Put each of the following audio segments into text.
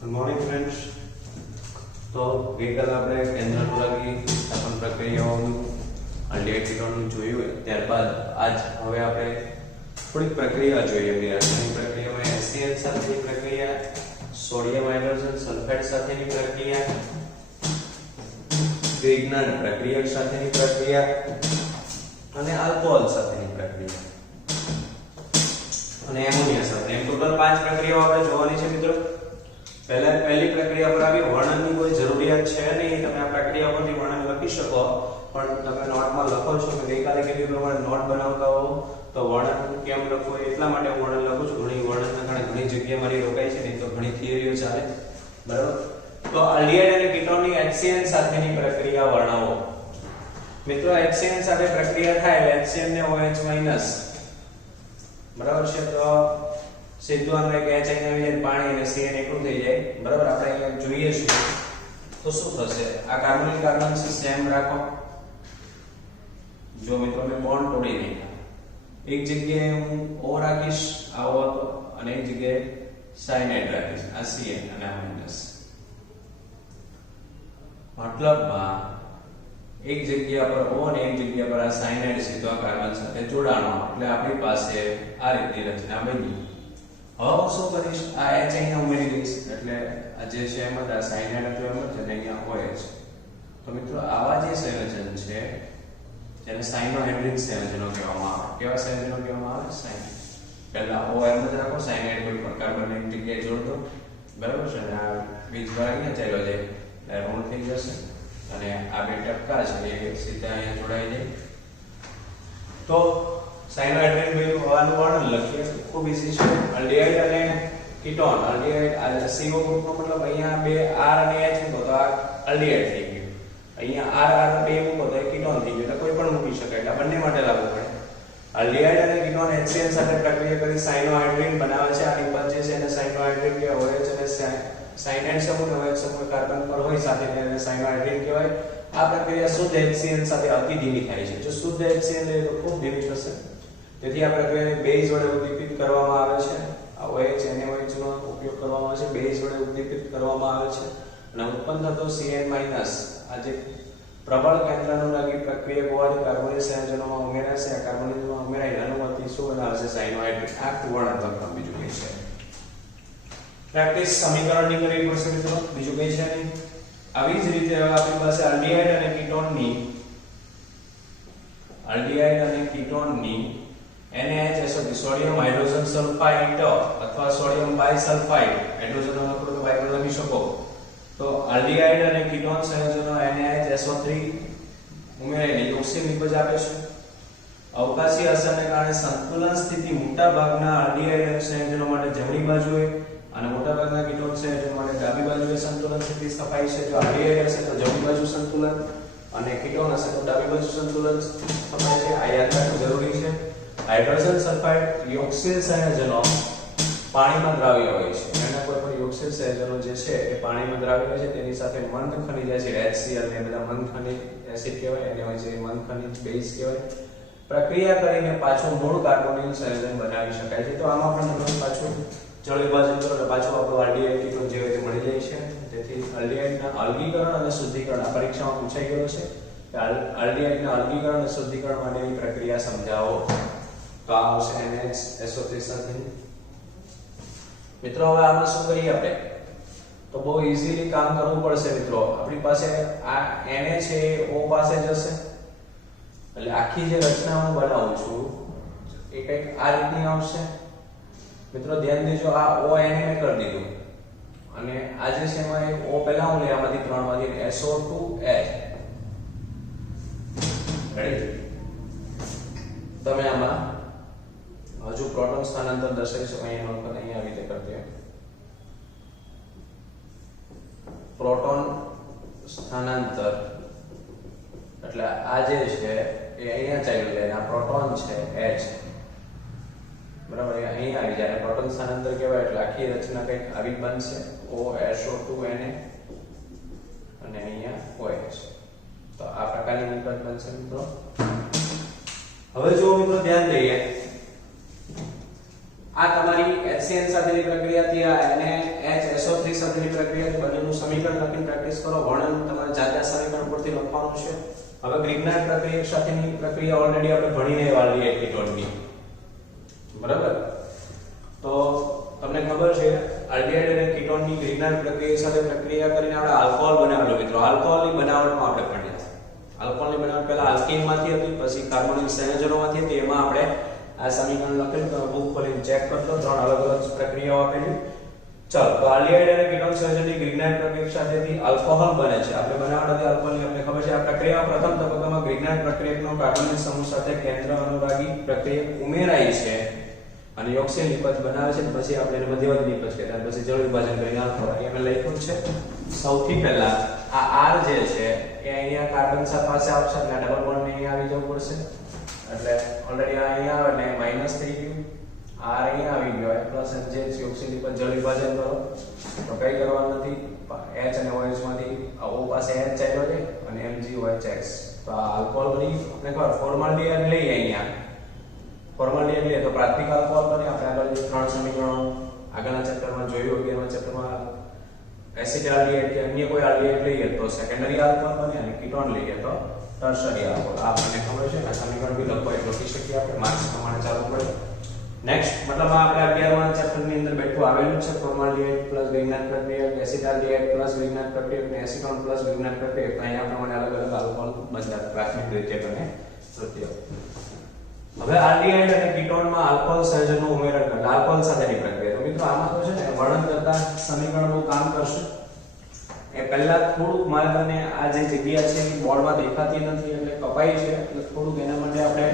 Good morning friends. તો ગઈકાલે આપણે કેન્દ્રલગી સ્થાપન પ્રક્રિયાઓનું અલ્ડિહાઇડ જોયું. ત્યારબાદ હવે આપણે થોડીક પ્રક્રિયા જોઈએ. રાસાયણિક પ્રક્રિયામાં HCl સાથેની પ્રક્રિયા, સોડિયમ હાઇડ્રોજન સલ્ફાઇડ સાથેની પ્રક્રિયા, વિજ્ઞાન પ્રક્રિયક સાથેની પ્રક્રિયા અને આલ્કોહોલ સાથેની પ્રક્રિયા અને એમોનિયા સાથે. એમ ટોટલ 5 પ્રક્રિયાઓ આપણે જોવાની છે મિત્રો. પહેલી પ્રક્રિયા પર આવી. વર્ણનની કોઈ જરૂરિયાત છે નહીં. તમે આ પ્રક્રિયા પરથી વર્ણન લખી શકો, પણ તમે નોટમાં લખો છો કે ગઈકાલે કીધું પ્રમાણે નોટ બનાવતા હો તો વર્ણન કેમ લખવું એટલા માટે હું વર્ણન લખું છું. ઘણી વર્ણનના કારણે ઘણી જગ્યાએ મારી રોકાઈ છે, નહીં તો ઘણી થિયરીઓ ચાલે. બરાબર. તો આલ્ડિહાઇડ અને કીટોનની HCl સાથેની પ્રક્રિયા વર્ણવો. મિત્રો HCl સાથે પ્રક્રિયા થાય એટલે HCl ને OH- બરાબર છે. તો સીધું આનું એક H અહીં આવી જાય, પાણી અને CN એકલું થઈ જાય. બરાબર. આપણે અહીંયા જોઈએ છીએ તો શું થશે? આ કાર્બોનિક કાર્બન છે સેમ રાખો. જો મિત્રો મેં બોન્ડ તોડી નાખ્યા. એક જગ્યાએ હું O રાખીશ આવો હતો, અને એક જગ્યાએ સાયનાઇડ રાખીશ આ CN અને આ માઈનસ. મતલબમાં એક જગ્યા પર O અને એક જગ્યા પર આ સાયનાઇડ સીધો આ કાર્બન સાથે જોડાણો, એટલે આપણી પાસે આ રીતની રચના બની. હવે હું શું કરીશ? આ H અહીંયા ઉમેરી દઈશ, એટલે આ જે છે એમ જ આ સાયનાઇડ હતો એમ જ અને અહીંયા OH. તો મિત્રો આવા જે સંયોજન છે જેને સાયનોહાઇડ્રિક સંયોજનો કહેવામાં આવે. કેવા સંયોજનો કહેવામાં આવે? સાયનાઇડ. પહેલા O એમ જ રાખો, સાયનાઇડ કોઈ પણ કાર્બન એક જગ્યાએ જોડ દો. બરાબર છે. અને આ બીજ ભાગીને ચાલ્યો જાય એટલે ઋણ થઈ જશે, અને આ બે ટપકા છે એ સીધા અહીંયા જોડાઈ જાય. તો સાયનોહાઇડ્રિક બેનું હવાનું વર્ણન લખીએ. ખૂબ ઈઝી છે. આલ્ડિહાઇડ અને કીટોન. આલ્ડિહાઇડ આ CO ગ્રુપનો મતલબ અહીંયા બે R અને H મૂકો તો આ આલ્ડિહાઇડ થઈ ગયું. અહીંયા R બે મૂકો તો એ કીટોન થઈ ગયું. એટલે કોઈ પણ મૂકી શકાય. એટલે બંને માટે લાગુ પડે. આલ્ડિહાઇડ અને કીટોન HCl સાથે પ્રક્રિયા કરી સાયનોહાઇડ્રિન બનાવે છે. આની પર જે છે એને સાયનોહાઇડ્રિન કે OH અને સાયનાઇડ સમૂહ અને OH સમૂહ કાર્બન પર હોય સાથે તેને સાયનોહાઇડ્રિન કહેવાય. આ પ્રક્રિયા શુદ્ધ HCl સાથે અતિ ધીમી થાય છે. જો શુદ્ધ HCl લે તો ખૂબ ધીમી થશે. તેથી આ પ્રક્રિયાને બેઝ વડે ઉદ્દીપિત કરવામાં આવે છે. આ OH NaOH નો ઉપયોગ કરવામાં આવે છે. બેઝ વડે ઉદ્દીપિત કરવામાં આવે છે અને ઉત્પન્ન થતો CN- આ જે પ્રબળ કેન્દ્રાનુરાગી પ્રક્રિયા હોવાથી કાર્બોનિક સંયોજનોમાં ઉમેરાશે. આ કાર્બોનિકમાં ઉમેરાઈને અણુમાંથી શું બનાવશે? સાયનોહાઇડ્રિન. આ વર્ણન લખવાનું બીજું કઈ છે? પ્રેક્ટિસ સમીકરણની કરવી પડશે મિત્રો, બીજું કઈ છે નહીં. આવી જ રીતે હવે આપણી પાસે આલ્ડિહાઇડ અને કીટોનની NaHSO સોડિયમ હાઇડ્રોજન સલ્ફાઇડ અથવા સોડિયમ બાયસલ્ફાઇડ, હાઇડ્રોજનનો લખો તો બાય લખી શકો. તો આલ્ડિહાઇડ અને કીટોન સંયોજનો NaHSO3 ઉમેરીને યોગક્ષેમ નિપજ આપે છે. અવકાશી અસરને કારણે સંતુલન સ્થિતિ મોટાભાગના આલ્ડિહાઇડ સંયોજનો માટે જમણી બાજુએ અને મોટાભાગના કીટોન સંયોજનો માટે ડાબી બાજુએ સંતુલન સ્થિતિ સ્થપાય છે. જો આલ્ડિહાઇડ હશે તો જમણી બાજુ સંતુલન અને કીટોન હશે તો ડાબી બાજુ સંતુલન સ્થપાય છે. આ યાદ રાખવું જરૂરી છે. હાઇડ્રોજન સલ્ફાઇડ યોગક્ષીલ સંયોજનો પાણીમાં દ્રાવ્ય હોય છે. એના કોઈ પણ યોગક્ષીલ સંયોજનો જે છે એ પાણીમાં દ્રાવ્ય હોય છે. તેની સાથે મંદ ખનિજ એસિડ HCl ને બધા મંદ ખનિજ એસિડ કહેવાય, એને હોય છે મંદ ખનિજ બેઝ કહેવાય. પ્રક્રિયા કરીને પાછું મૂળ કાર્બોનિલ સંયોજન બનાવી શકાય છે. તો આમાં પણ તમે પાછું જળ વિભાજન કરો એટલે પાછું આપણું આલ્ડિહાઇડ કીટોન જે રીતે મળી જાય છે. તેથી આલ્ડિહાઇડના અલગીકરણ અને શુદ્ધિકરણ આ પરીક્ષામાં પૂછાઈ ગયો છે. આલ્ડિહાઇડના અલગીકરણ અને શુદ્ધિકરણ માટેની પ્રક્રિયા સમજાવો. તો આ આવશે NaHSO3 સાથે. મિત્રો હવે આમાં શું કરીએ આપણે? તો બહુ ઈઝીલી કામ કરવું પડશે મિત્રો. આપણી પાસે આ Na છે એ O પાસે જશે, એટલે આખી જે રચના હું બનાવું છું એ કંઈક આ રીતની આવશે. મિત્રો ધ્યાન દેજો, આ O Na મેં કરી દીધું અને આ જે છે એમાં એક O પહેલા હું લઈ આમાંથી 3 માંથી SO2H. રેડી? તમે આમાં હજુ પ્રોટોન સ્થાનાંતર દર્શાવી શકો. અહીંયા નોંધ કરો, અહીંયા આવી રીતે કરતે પ્રોટોન સ્થાનાંતર એટલે આ જે છે એ અહીંયા ચાલ્યું જાય. આ પ્રોટોન છે H, બરાબર, એ અહીંયા આવી જાય. પ્રોટોન સ્થાનાંતર કહેવાય. એટલે આખી રચના કંઈક આવી બનશે. OSO2 Na અને અહીંયા OH. તો આ પ્રકારની નિકટ બનશે મિત્રો. હવે જો મિત્રો ધ્યાન દઈએ, આ તમારી HCl સાથેની પ્રક્રિયાથી આ NaHSO3 સાથે સાથેની પ્રક્રિયા બંનેનું સમીકરણ લખીને પ્રેક્ટિસ કરો. વર્ણન તમારે જાતે સમીકરણ પરથી લખવાનું છે. હવે ગ્રિગ્નાર્ડ પ્રક્રિયા સાથેની પ્રક્રિયા ઓલરેડી આપણે ભણીને વાળી એટીટોનની, બરાબર? તો તમને ખબર છે આલ્ડીહાઇડ અને કીટોનની ગ્રિગ્નાર્ડ પ્રક્રિયા સાથે પ્રક્રિયા કરીને આપણે આલ્કોહોલ બનાવેલો મિત્રો. આલ્કોહોલની બનાવટમાં આપણે ભણ્યા. આલ્કોહોલની બનાવટ પહેલા આલ્કીનમાંથી હતી, પછી કાર્બોનિલ સંયોજનોમાંથી હતી. એમાં આપણે આ સમીકરણ લખેલું, તમે બુક ખોલીને ચેક કરજો. 3 અલગ અલગ પ્રક્રિયાઓ આપેલી. ચાલો, તો આલ્ડીહાઇડ અને કીટોન સંયોજનની ગ્રિગ્નાર્ડ પ્રક્રિયા સાથેથી આલ્કોહોલ બને છે. આપણે બનાવટ હતી આલ્કોહોલની, આપણે ખબર છે. આ પ્રક્રિયા પ્રથમ તબક્કામાં ગ્રિગ્નાર્ડ પ્રક્રિયકનો કાર્બોનિલ સમૂહ સાથે કેન્દ્ર અનુરાગી પ્રક્રિયક ઉમેરાય છે અને યોક્સિલ નિપજ બનાવે છે. પછી આપણે એને મધ્યવર્તી નિપજ કહેતા, પછી જળ વિભાજન કરીને આલ્કોહોલ અહીંયા મેં લખ્યું છે. સૌથી પહેલા આ R જે છે એ અહીંયા કાર્બન પાસે આવશે એટલે ડબલ બોન્ડ ને અહીંયા આવી જવું પડશે. એટલે ઓલરેડી આ અહીંયા આવે એટલે માઈનસ થઈ ગયું. R અહીંયા આવી ગયો, પ્લસ જે યોક્સિલ નિપજ જળ વિભાજન કરો તો કઈ કરવાનું નથી. H અને OH માંથી O પાસે H ચાલ્યો છે અને MgOH. તો આ આલ્કોહોલ બની આપણે ખબર ફોર્માલ્ડિહાઇડ લઈએ અહીંયા. ફોર્માલિટી એટલે તો પ્રાથમિક આલ્કોહોલ બને. આપણે આગળ જે 3 સમીકરણો આગળના ચેપ્ટરમાં જોયું, 11મા ચેપ્ટરમાં એસિટાલ્ડિહાઇડ કે અન્ય કોઈ આલ્ડિહાઇડ લઈએ તો સેકન્ડરી આલ્કોહોલ બને અને કીટોન લઈએ તો ટર્શરી આલ્કોહોલ. આપણને ખબર છે. આ સમીકરણ બી લખો એટલે લખી શકીએ આપણે માર્ક્સ પ્રમાણે ચાલુ પડે. નેક્સ્ટ મતલબ આપણે 11મા ચેપ્ટરની અંદર બેઠું આવેલું છે ફોર્માલિટી પ્લસ ગ્રિગ્નાર્ડ પ્રક્રિયક, એસિટાલ્ડિહાઇડ પ્લસ ગ્રિગ્નાર્ડ પ્રક્રિયક અને એસિટોન પ્લસ ગ્રિગ્નાર્ડ પ્રક્રિયક. અહીંયા પ્રમાણે અલગ અલગ આલ્કોહોલ બનતા પ્રાથમિક રીતે અને તૃતીય. હવે આલ્ડીહાઇડ અને કીટોનમાં આલ્કોહોલ સંયોજનનું ઉમેરણ કરતા આલ્કોહોલ સાથેની પ્રક્રિયા. તો મિત્રો આમાં તો છે ને વર્ણન કરતા સમીકરણ બહુ કામ કરશે. એ પહેલા થોડુંક મારે તમને આ જે જગ્યા છે એ બોર્ડમાં દેખાતી નથી એટલે કપાઈ છે, એટલે થોડુંક એના માટે આપણે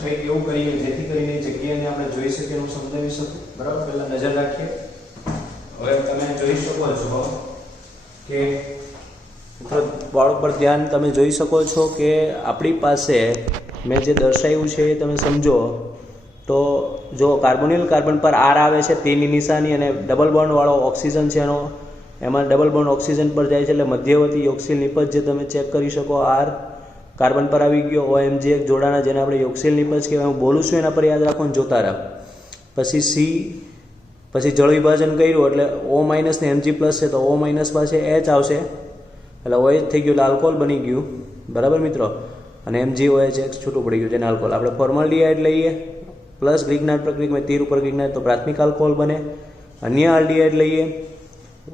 કંઈક એવું કરીએ જેથી કરીને એ જગ્યાને આપણે જોઈ શકીએ, હું સમજાવી શકું. બરાબર, પહેલા નજર રાખીએ. હવે તમે જોઈ શકો છો કે બોર્ડ પર ધ્યાન તમે જોઈ શકો છો કે આપણી પાસે મેં જે દર્શાવ્યું છે એ તમે સમજો. તો જો કાર્બોનિલ કાર્બન પર R આવે છે તેની નિશાની અને ડબલ બોન્ડ વાળો ઓક્સિજન છે એનો, એમાં ડબલ બોન્ડ ઓક્સિજન પર જાય છે એટલે મધ્યવર્તી યોક્સિલ નિપજ જે તમે ચેક કરી શકો. R કાર્બન પર આવી ગયો, OMG એક જોડાણા જેને આપણે યોક્સિલ નિપજ કહેવાય. હું બોલું છું એના પર યાદ રાખો ને જોતા રહો. પછી C, પછી જળ વિભાજન કર્યું એટલે O- ને Mg+ છે તો O- પાસે H આવશે એટલે OH થઈ ગયું એટલે આલ્કોહોલ બની ગયું. બરાબર મિત્રો, અને MgOH છૂટું પડી ગયું જેને આલ્કોહોલ. આપણે ફોર્માલ્ડિહાઇડ લઈએ પ્લસ ગ્રિગ્નાર્ડ પ્રક્રિયકમાં તીર ઉપર ગ્રિગ્નાર્ડ તો પ્રાથમિક આલ્કોહોલ બને. અન્ય આલ્ડીહાઇડ લઈએ,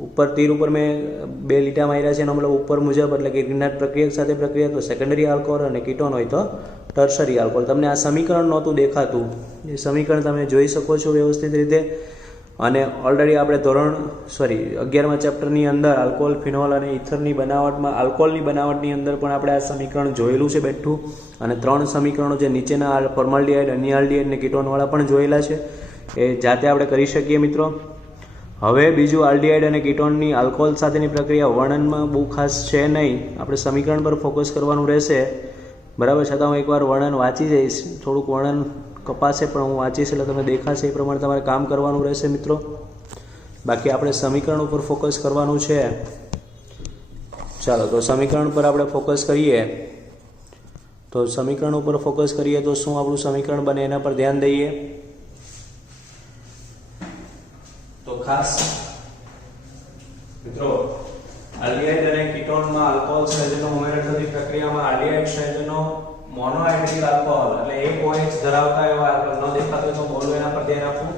ઉપર તીર ઉપર મેં 2 લીટા માર્યા છે એનો મતલબ ઉપર મુજબ, એટલે કે ગ્રિગ્નાર્ડ પ્રક્રિયક સાથે પ્રક્રિયા તો સેકન્ડરી આલ્કોહોલ અને કીટોન હોય તો ટર્શરી આલ્કોહોલ. તમને આ સમીકરણ નહોતું દેખાતું, એ સમીકરણ તમે જોઈ શકો છો વ્યવસ્થિત રીતે. અને ઓલરેડી આપણે 11મા ચેપ્ટરની અંદર આલ્કોહોલ, ફિનોલ અને ઇથરની બનાવટમાં આલ્કોહોલની બનાવટની અંદર પણ આપણે આ સમીકરણ જોયેલું છે બેઠું. અને 3 સમીકરણો જે નીચેના ફોર્માલ્ડિહાઇડ, અન્ય આલ્ડીહાઇડ અને કીટોનવાળા પણ જોયેલા છે, એ જાતે આપણે કરી શકીએ મિત્રો. હવે બીજું આલ્ડીહાઇડ અને કીટોનની આલ્કોહોલ સાથેની પ્રક્રિયા વર્ણનમાં બહુ ખાસ છે નહીં, આપણે સમીકરણ પર ફોકસ કરવાનું રહેશે. બરાબર, છતાં હું એકવાર વર્ણન વાંચી જઈશ. થોડુંક વર્ણન કપાશે પણ હું વાંચીશ એટલે તમને દેખાશે એ પ્રમાણે તમારે કામ કરવાનું રહેશે મિત્રો. બાકી આપણે સમીકરણ ઉપર ફોકસ કરવાનું છે. ચાલો, તો સમીકરણ પર આપણે ફોકસ કરીએ. તો સમીકરણ ઉપર ફોકસ કરીએ તો શું આપણું સમીકરણ બને એના પર ધ્યાન દઈએ. તો ખાસ મિત્રો આલ્ડીહાઇડ અને કીટોનમાં આલ્કોહોલ સંયોજનો ઉમેરણ થતી પ્રક્રિયામાં આલ્ડીહાઇડ સંયોજનો મોનોહાઇડ્રિક આલ્કોહોલ એટલે એક OH ધરાવતા એવા આલ્કોહોલ ન દેખાતો તો બોલો એના પર ધ્યાન આપવું.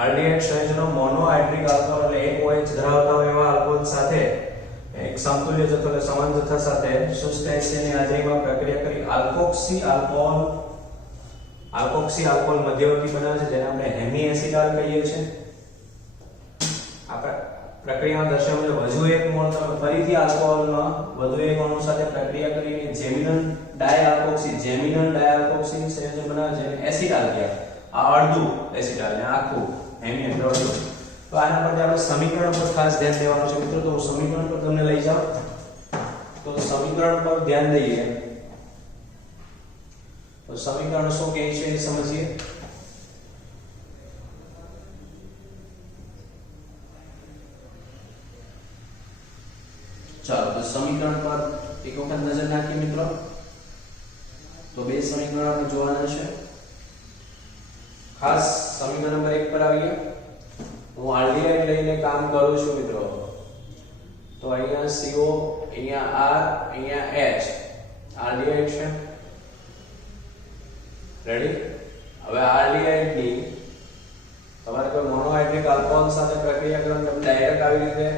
આલ્ડીહાઇડ સંયોજનો મોનોહાઇડ્રિક આલ્કોહોલ એટલે એક OH ધરાવતા એવા આલ્કોહોલ સાથે એક સમતુલ્ય જથ્થો એટલે સમાન જથ્થા સાથે શુષ્ક એસિડની હાજરીમાં પ્રક્રિયા કરી આલ્કોક્સી આલ્કોહોલ મધ્યવર્તી બનાવે છે જેને આપણે હેમી એસિટાલ કહીએ છીએ. આપણે પ્રક્રિયામાં દર્શાવ્યું વધુ એક મોલ ફરીથી આલ્કોહોલમાં વધુ એક અણુ સાથે પ્રક્રિયા કરીને જેમિનન ડાયઆલ્કોક્સી સંયોજન બનાવે છે એસિટાલ કહેવાય. આ અડધું એસિટાલ ને આખું હેમી એટલે અડધું. તો આના પરથી આપણે સમીકરણ પર ખાસ ધ્યાન દેવાનું છે મિત્રો. તો હું સમીકરણ પર તમને લઈ જાઉં. તો સમીકરણ પર ધ્યાન દઈએ તો સમીકરણ શું કહે છે એ સમજીએ. ચાલો, તો સમીકરણ પર એક વખત નજર નાખીએ મિત્રો. તો 2 સમીકરણ આપણે જોવાના છે. ખાસ સમીકરણ નંબર 1 પર આવીએ. હું આલ્ડીહાઇડ લઈને કામ કરું છું મિત્રો. તો અહીંયા CO, અહીંયા R, અહીંયા H, આલ્ડીહાઇડ છે. રેડી? હવે આલ્ડીહાઇડ ની તમારે કોઈ મોનોહાઇડ્રિક આલ્કોહોલ સાથે પ્રક્રિયા કરવાની તમે ડાયરેક્ટ આવી રીતે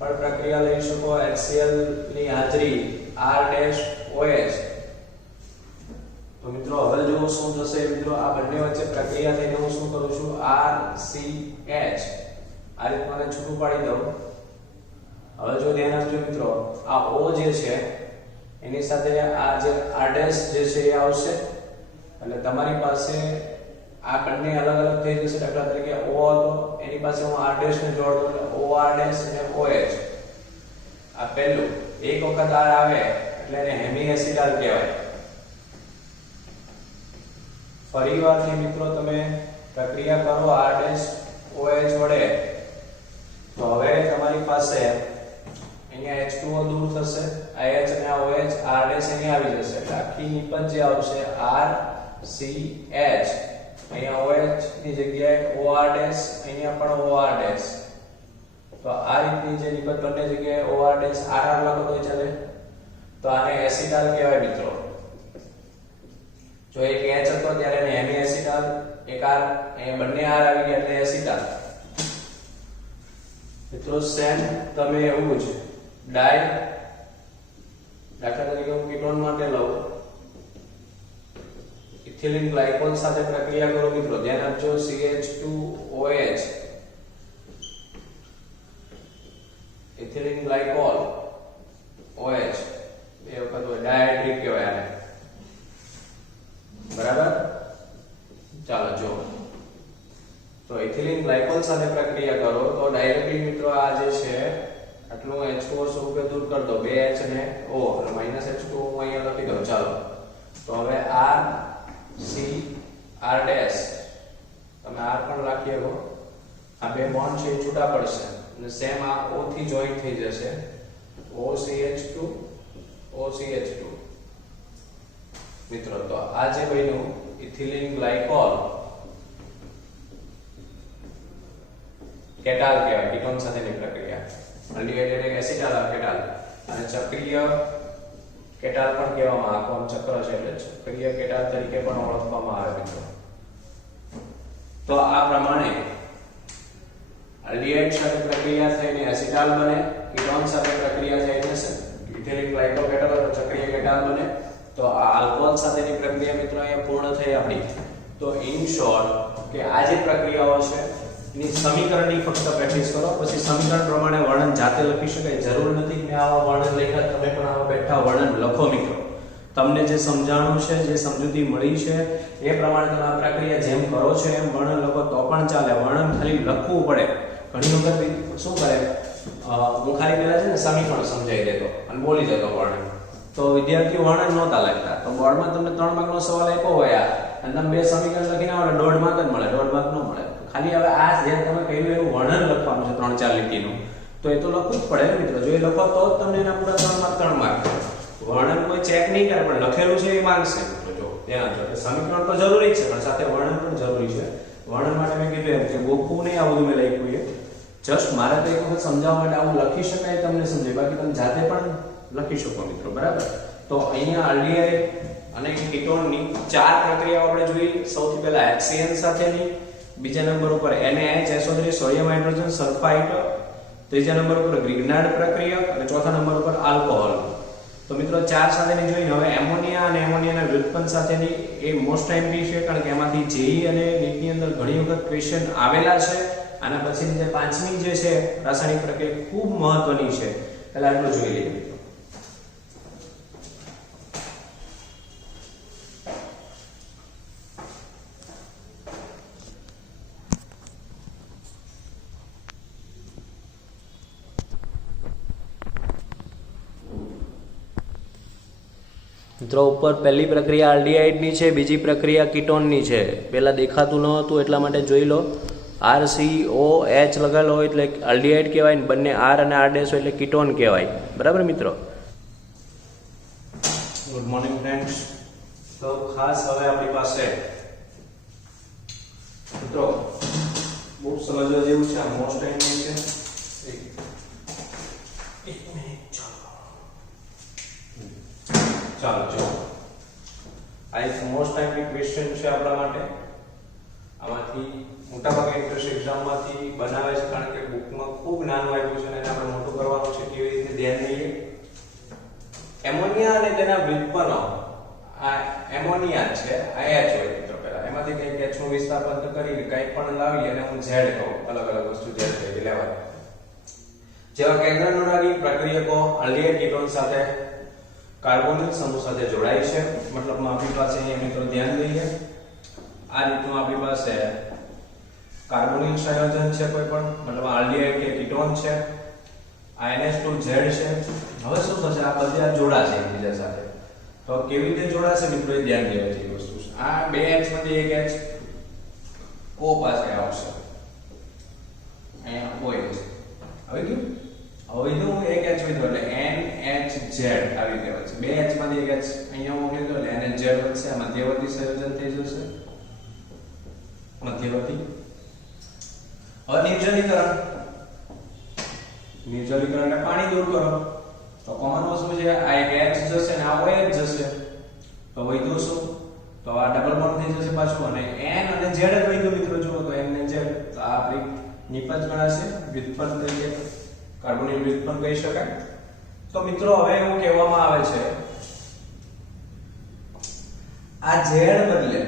પણ પ્રક્રિયા લઈ શકો. HCl ની હાજરી R-OH. તો મિત્રો હવે જો શું થશે મિત્રો, આ બંને વચ્ચે પ્રક્રિયા થઈને હું શું કરું છું, RCH આ રીતે મને છૂટું પાડી દઉં. હવે જો ધ્યાન આપજો મિત્રો, આ O જે છે એની સાથે આ જે R' જે છે એ આવશે એટલે તમારી પાસે આ બંને અલગ અલગ થઈ જશે. દાખલા તરીકે O હતો એની પાસે હું R' ને જોડતો એટલે OR' અને OH. આ પહેલું એક વખત R આવે એટલે એને હેમી એસિટાલ કહેવાય. ફરીવારથી મિત્રો તમે પ્રક્રિયા કરો R'-OH વડે તો હવે તમારી પાસે અહીંયા H2O દૂર થશે, આ H અને આ OH, R' અહીંયા આવી જશે એટલે આખી નિપજ જે આવશે RCH, અહીંયા OH ની જગ્યાએ OR', અહીંયા પણ OR'. તો આ રીતની જે નિપજ બંને જગ્યાએ OR' RR લખો તો ચાલે. તો આને એસિટાલ કહેવાય મિત્રો. જો એક H હતો ત્યારે એને હેમી એસિટાલ, એક R, અહીંયા બંને R આવી ગયા એટલે એસિટાલ. મિત્રો સેમ તમે એવું જ ડાય, દાખલા તરીકે હું કીટોન માટે લઉં, ઇથિલિન ગ્લાયકોલ સાથે પ્રક્રિયા કરો મિત્રો. ધ્યાન આપજો, CH2OH ઇથિલિન ગ્લાયકોલ OH બે વખત હોય, ડાયહાઇડ્રિક કહેવાય આને. બરાબર? ચાલો જો તો ઇથિલિન ગ્લાયકોલ સાથે પ્રક્રિયા કરો તો ડાયરેક્ટલી મિત્રો આ જે છે આટલું H2O સ્વરૂપે દૂર કરી દો, 2H અને O અને -H2O હું અહીંયા લખી દઉં. ચાલો તો હવે R C R' તમે R પણ લખી શકો. આ બે બોન્ડ છે એ છૂટા પડશે અને સેમ આ O થી જોઈન્ટ થઈ જશે, OCH2 OCH2. મિત્રો તો આ જે બન્યું ઇથિલિન ગ્લાયકોલ કેટાલ કહેવાય, કીટોન સાથેની પ્રક્રિયા. આલ્ડીહાઇડ એસિટાલ કેટાલ અને ચક્રીય કેટાલ પણ કહેવામાં આવે. આખું ચક્ર છે એટલે ચક્રીય કેટાલ તરીકે પણ ઓળખવામાં આવે મિત્રો. તો આ પ્રમાણે આલ્ડીહાઇડ સાથે પ્રક્રિયા થઈને એસિટાલ બને, કીટોન સાથે પ્રક્રિયા થઈને ઇથિલિન ગ્લાયકોલ કેટાલ ચક્રીય કેટાલ બને. તો આ આલ્કોહોલ સાથેની પ્રક્રિયા મિત્રો અહીંયા પૂર્ણ થઈ આપણી. તો ઇન શોર્ટ કે આ જે પ્રક્રિયાઓ છે એની સમીકરણની ફક્ત પ્રેક્ટિસ કરો, પછી સમીકરણ પ્રમાણે વર્ણન જાતે લખી શકાય. જરૂર નથી કે આવા વર્ણન લખ્યા, તમે પણ આવા બેઠા વર્ણન લખો મિત્રો. તમને જે સમજાણું છે, જે સમજૂતી મળી છે એ પ્રમાણે તમે આ પ્રક્રિયા જેમ કરો છો એમ વર્ણન લખો તો પણ ચાલે. વર્ણન ખાલી લખવું પડે. ઘણી વખત શું કરે, હું ખાલી પહેલા છે ને સમીકરણ સમજાવી દેતો અને બોલી જતો વર્ણન, તો વિદ્યાર્થીઓ વર્ણન નહોતા લખતા. તો બોર્ડમાં તમને 3 માર્કનો સવાલ આપ્યો હોય અને તમે 2 સમીકરણ લખીને આવો એટલે 1.5 માર્ક જ મળે, 1.5 માર્ક ન મળે. ખાલી હવે આ જે તમે કહ્યું એનું વર્ણન લખવાનું છે 3-4 લીટીનું, તો એ તો લખવું જ પડે મિત્રો. જો એ લખો તો જ તમને એના પૂરા 3 માર્ક. વર્ણન કોઈ ચેક નહીં કરે પણ લખેલું છે એ માંગશે મિત્રો. જો ધ્યાન આપજો, સમીકરણ તો જરૂરી છે પણ સાથે વર્ણન પણ જરૂરી છે. વર્ણન માટે મેં કીધું એમ કે ગોખવું નહીં, આવું મેં લખ્યું એ જસ્ટ મારે તો એક વખત સમજાવવા માટે આવું લખી શકાય તમને સમજાય, બાકી તમે જાતે પણ લખી શકો મિત્રો. બરાબર? તો અહીંયા આલ્ડીહાઇડ અને કીટોનની 4 પ્રક્રિયાઓ આપણે જોઈ. સૌથી પહેલા HCl સાથેની, બીજા નંબર ઉપર NaH SO3 sodium hydrogen sulphide, ત્રીજા નંબર ઉપર ગ્રિગ્નાર્ડ પ્રક્રિયા અને ચોથા નંબર ઉપર આલ્કોહોલ. તો મિત્રો 4 સાથેની જોઈને હવે એમોનિયા અને એમોનિયાના વ્યુત્પન્ન સાથેની એ મોસ્ટ ટાઈમલી છે, કારણ કે એમાંથી જેઈ અને નીટની અંદર ઘણી વખત ક્વેશ્ચન આવેલા છે. આના પછીની જે 5મી જે છે રાસાયણિક પ્રક્રિયા ખૂબ મહત્વની છે, પહેલા એટલું જોઈ લઈએ મિત્રો. મિત્રો ઉપર પહેલી પ્રક્રિયા આલ્ડીહાઇડની છે, બીજી પ્રક્રિયા કીટોનની છે. પહેલા દેખાતું ન હતું એટલા માટે જોઈ લો. RCOH લગાવેલો હોય એટલે આલ્ડીહાઇડ કહેવાય ને બંને R અને R' હોય એટલે કીટોન કહેવાય. બરાબર મિત્રો? Good morning friends. તો ખાસ હવે આપણી પાસે મિત્રો બહુ સમજવા જેવું છે. આ મોસ્ટ ટાઈમની છે. એક મિનિટ ચાલો જો આ એક મોસ્ટ ટાઈમલી ક્વેશ્ચન છે આપણા માટે. આમાંથી મોટાભાગે ઇન્ટરેસ્ટ એક્ઝામમાંથી બનાવે છે, કારણ કે બુકમાં ખૂબ નાનું આપ્યું છે અને એને આપણે મોટું કરવાનું છે. કેવી રીતે ધ્યાન દઈએ. એમોનિયા અને તેના વ્યુત્પન્નો. આ એમોનિયા છે, આ H હોય મિત્રો પહેલા. એમાંથી કંઈક H નું વિસ્થાપન કરીને કંઈક પણ લાવી અને હું Z કહું. અલગ અલગ વસ્તુ Z તરીકે લેવાય. જેવા કેન્દ્રાનુરાગી પ્રક્રિયકો આલ્ડીહાઇડ કીટોન સાથે કાર્બોનિલ સમૂહ સાથે જોડાય છે. મતલબમાં આપણી પાસે અહીંયા મિત્રો ધ્યાન દઈએ, આ રીતનું આપણી પાસે કાર્બોનિલ સંયોજન છે કોઈ પણ, મતલબ આલ્ડીહાઇડ કે કીટોન છે. આ NH2Z છે. હવે શું થશે, આ બધા જોડાશે એકબીજા સાથે. તો કેવી રીતે જોડાશે મિત્રો, એ ધ્યાન દેવા જેવી વસ્તુ છે. આ બે H માંથી એક H O પાસે આવશે, અહીંયા OH આવી ગયું. હવે હું એક H લીધો એટલે NHZ આવી ગયો છે. બે H માંથી એક H અહીંયા હું લીધો એટલે NHZ વધશે. આ મધ્યવર્તી સંયોજન થઈ જશે, મધ્યવર્તી. હવે નિર્જલીકરણ એટલે પાણી દૂર કરો. તો કોમન વસ્તુ છે, આ એક H જશે ને આ OH જશે. તો વધ્યું શું, તો આ ડબલ બોન્ડ થઈ જશે પાછું, અને N અને Z જ વધ્યું મિત્રો. જુઓ તો N અને Z, તો આ આપણી નિપજ ગણાશે, વ્યુત્પન્ન તરીકે કાર્બોનિલ વ્યુત્પન્ન કહી શકાય. તો મિત્રો હવે એવું કહેવામાં આવે છે, આ Z બદલે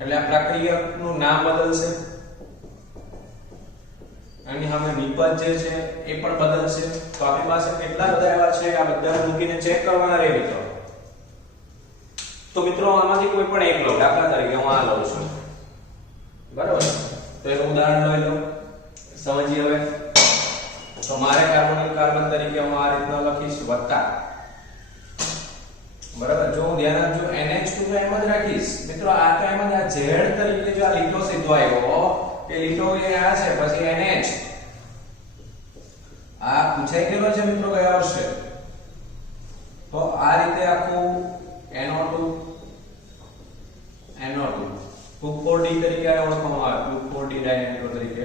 એટલે આ પ્રક્રિયકનું નામ બદલશે, અને હવે નિપજ જે છે એ પણ બદલશે. તો આપણી પાસે કેટલા બધા એવા છે, આ બધા મૂકીને ચેક કરવાના રહે મિત્રો. તો મિત્રો આમાંથી કોઈ પણ એક લો. દાખલા તરીકે હું આ લઉં છું, બરાબર. તો એક ઉદાહરણ લઈ લો, સમજીએ હવે. તો મારે કાર્બોનિલ કાર્બન તરીકે હું આ રીતના લખીશ વત્તા, બરાબર. જો હું ધ્યાન આપજો NH2 તો એમ જ રાખીશ મિત્રો. આ તો એમ જ, આ Z તરીકે જો આ લીટો સીધો આવ્યો કે લીટો એ આ છે, પછી NH આ પૂછાઈ ગયેલો છે મિત્રો કયા વર્ષે. તો આ રીતે આખું NO2 2,4-D તરીકે ઓળખવામાં આવે, 2,4-D ડાયનેટ્રો તરીકે.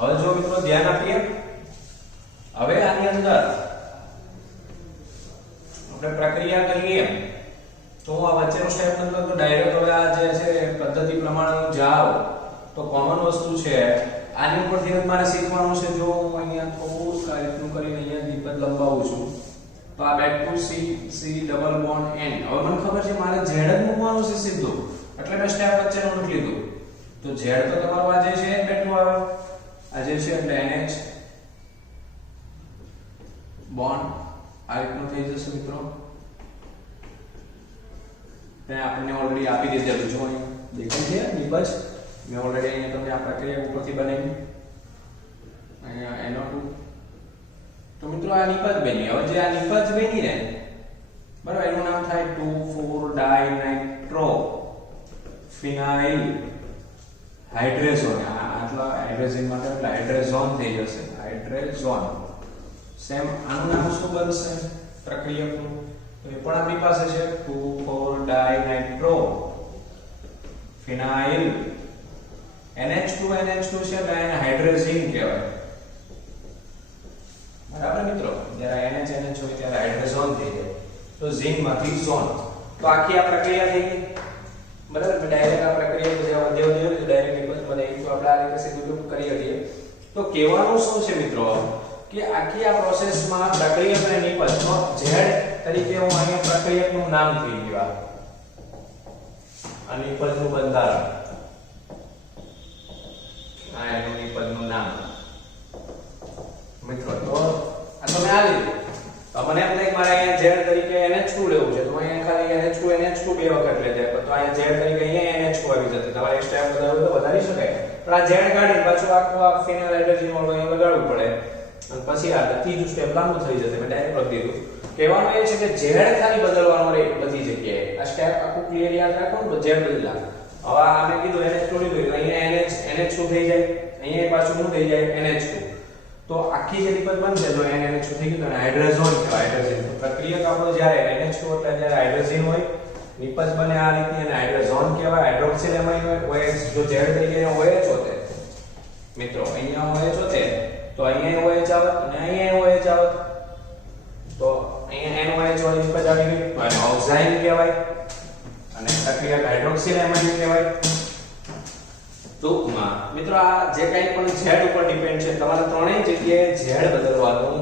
હવે જો મિત્રો ધ્યાન આપીએ, હવે આની અંદર આપણે પ્રક્રિયા કરીએ તો હું આ વચ્ચેનો સ્ટેપ નંબર તો ડાયરેક્ટ હવે આ જે છે પદ્ધતિ પ્રમાણે હું જાઉં તો કોમન વસ્તુ છે આની ઉપરથી મારે શીખવાનું છે. જો હું અહીંયા થોડું આ રીતનું કરીને અહીંયા નિપજ લંબાવું છું, તો આ back to C double bond N. હવે મને ખબર છે મારે Z જ મૂકવાનું છે સીધું, એટલે મેં સ્ટેપ વચ્ચેનું મૂકી લીધું. તો Z તો તમારું આ જે છે બેઠું આવે, આ જે છે એટલે NH બોન્ડ આ રીતનું થઈ જશે મિત્રો. તે આપણને ઓલરેડી આપી દીધેલું જો અહીંયા દેખાય છે નિપજ. મેં ઓલરેડી અહીંયા તમને આ પ્રક્રિયા ઉપરથી બનાવી, અહીંયા NO2. તો મિત્રો આ નિપજ બની. હવે જે આ નિપજ બની ને, બરાબર, એનું નામ થાય 2,4-ડાયનાઇટ્રો ફિનાઇલ હાઇડ્રેઝોન. આટલા હાઇડ્રેઝન માટે એટલે હાઇડ્રેઝોન થઈ જશે, હાઇડ્રેઝોન. સેમ આનું નામ શું બનશે પ્રક્રિયકનું, તો એ પણ આપણી પાસે છે 2,4-ડાયનાઇટ્રો ફિનાઇલ. NH2 છે એટલે એને હાઇડ્રેઝિન કહેવાય, બરાબર મિત્રો. જ્યારે NH હોય ત્યારે હાઇડ્રેઝોન થઈ જાય, તો ઝીન માંથી ઝોન. તો આખી આ પ્રક્રિયા થઈ ગઈ, બરાબર. ડાયરેક્ટ આ પ્રક્રિયા ડાયરેક્ટ નિપજ બને તો આપણે આ રીતે સીધું કરી શકીએ. તો કહેવાનું શું છે મિત્રો, કે આખી આ પ્રોસેસમાં પ્રક્રિયક અને નિપજ તો Z તરીકે હું અહીંયા પ્રક્રિયકનું નામ થઈ ગયું, આ નિપજનું બંધારણ, આ એનું નિપજનું નામ મિત્રો. તો આ તમે આ લીધું. તો મને એમ થાય કે મારે અહીંયા Z તરીકે NH2 લેવું છે, તો અહીંયા ખાલી NH2 બે વખત લેજે, તો અહીંયા Z તરીકે અહીંયા NH2 આવી જશે. તમારે એક સ્ટેપ વધારવું તો વધારી શકાય, પણ આ Z કાઢીને પાછું આખું આ ફિનાઇલ હાઇડ્રોજન વાળું અહીંયા લગાડવું પડે, અને પછી આ ત્રીજું સ્ટેપ લાંબુ થઈ જશે. મેં ડાયરેક્ટ લખી દીધું. કહેવાનું એ છે કે Z ખાલી બદલવાનો રહે બધી જગ્યાએ. આ સ્ટેપ આખું ક્લિયર યાદ રાખો ને તો Z બદલા. હવે આ મેં કીધું NH2 લીધું એટલે અહીંયા NH2 થઈ જાય, અહીંયા પાછું શું થઈ જાય NH2. તો આખી જે નિપજ બનશે જો NH2 થઈ ગયું તો હાઇડ્રેઝોન કહેવાય, હાઇડ્રોજન. તો પ્રક્રિયક આપણો જ્યારે NH2 એટલે જ્યારે હાઇડ્રોજન હોય, નિપજ બને આ રીતની અને હાઇડ્રોઝોન કહેવાય. હાઇડ્રોક્સિલ એમાઇન હોય OH, જો Z તરીકે OH હોતે મિત્રો, અહીંયા OH હોતે તો અહીંયા OH આવે અને અહીંયા OH આવે તો અહીંયા NOH વાળી નિપજ આવી ગઈ તો આને ઓક્સાઇન કહેવાય અને પ્રક્રિયા હાઇડ્રોક્સિલ એમાઇન કહેવાય. ટૂંકમાં મિત્રો આ જે કંઈ પણ Z ઉપર ડિપેન્ડ છે તમારે ત્રણેય જગ્યાએ Z બદલવાનું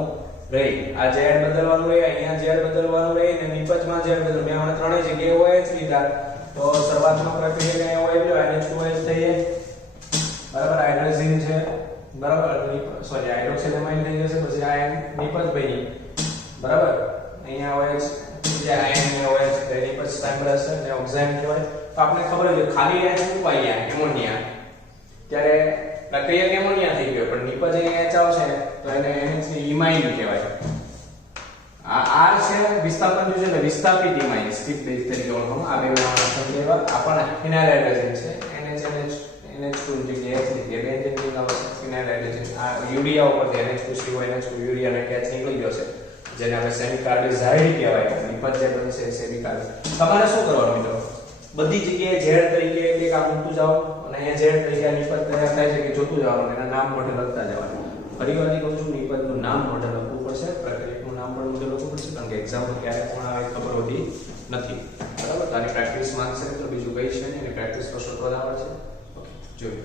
રહે. આ Z બદલવાનું રહે, અહીંયા Z બદલવાનું રહે અને નિપજમાં Z બદલવાનું. મેં હમણાં ત્રણેય જગ્યાએ OH લીધા તો શરૂઆતમાં પ્રક્રિયા કઈ OH લો NH2OH થઈ જાય બરાબર. હાઇડ્રોજન છે બરાબર, સોરી હાઇડ્રોક્સિલ એમાઇન થઈ જશે. પછી આ નિપજ બની બરાબર. અહીંયા OH જે આયન OH તેની પર સ્ટેમ્પ રહેશે અને ઓક્સાઇન કહેવાય. તો આપણે ખબર છે ખાલી H મૂકવા ગયા એમોનિયા ત્યારે પ્રક્રિયા એમોનિયા થઈ ગયો પણ નિપજ અહીંયા H આવશે તો એને NH ઇમાઇન કહેવાય. આ R છે વિસ્થાપન જે છે ને વિસ્થાપિત ઇમાઇન સ્થિત બેઝ તરીકે ઓળખવામાં આવે. આ પણ ફિનાઇલ હાઇડ્રોજન છે NH2 ની જગ્યાએ H લીધી બેન્ઝીન ની આવશે ફિનાઇલ હાઇડ્રોજન. આ યુરિયા ઉપરથી NH2CO NH2 યુરિયા અને H નીકળી ગયો છે જેને આપણે સેમી કાર્બોઝાઇડ કહેવાય. નિપજ જે બનશે સેમી કાર્બોઝાઇડ. તમારે શું કરવાનું મિત્રો બધી જગ્યાએ Z તરીકે એક આ મૂકતું જાવ અને અહીંયા Z તરીકે નિપજ તૈયાર થાય છે કે જોતું જવાનું એના નામ મોઢે લખતા જવાનું. ફરી વખત કહું છું નિપજનું નામ મોઢે લખવું પડશે, પ્રક્રિયાનું નામ પણ મોઢે લખવું પડશે કારણ કે એક્ઝામ્પલ ક્યારે કોણ આવે ખબર હોતી નથી બરાબર. તો આની પ્રેક્ટિસ માંગશે તો બીજું કઈ છે નહીં, એની પ્રેક્ટિસ કરશો તો જ આવડશે. ઓકે જોઈએ.